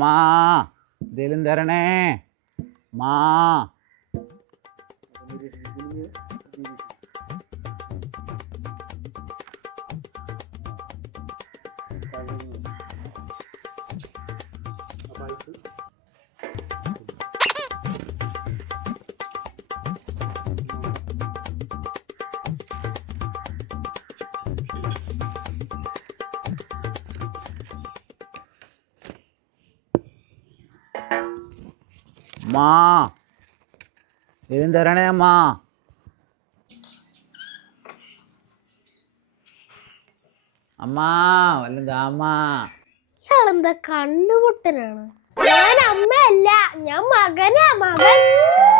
മാ എന്തേലും തരണേ മാ. മാ എന്തേലും തരണേ മാ. അമ്മാ വല്ലതാ അമ്മാ. ഇയാളെന്താ കണ്ണുപൊട്ടനാണ്? ഞാൻ അമ്മയല്ല, ഞാൻ മകനാ, മകൻ.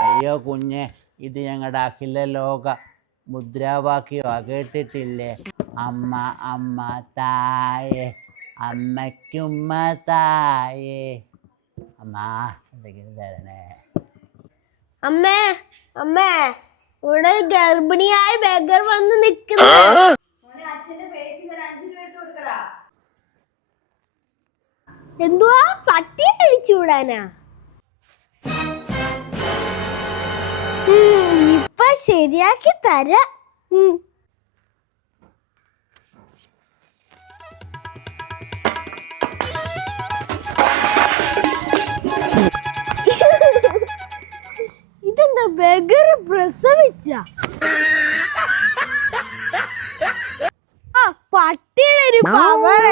അയ്യോ കുഞ്ഞെ, ഇത് ഞങ്ങളുടെ അഖില ലോക മുദ്രാവാക്യമാ, കേട്ടിട്ടില്ലേ? അമ്മ അമ്മ തായേ, അമ്മയ്ക്കുമ്മ തായേ. അമ്മാ എന്തെങ്കിലും തരണേ. അമ്മേ അമ്മേ, ഇവിടെ ഗർഭിണിയായ ബേഗർ വന്ന് നിൽക്കുന്നു. എന്തുവാ, പട്ടി കഴിച്ചു വിടാനാ? ഇപ്പൊ ശരിയാക്കി തരാം. ഇതെന്താ, ബേഗർ പ്രസവിച്ച? പട്ടിയുടെ ഒരു പവർ.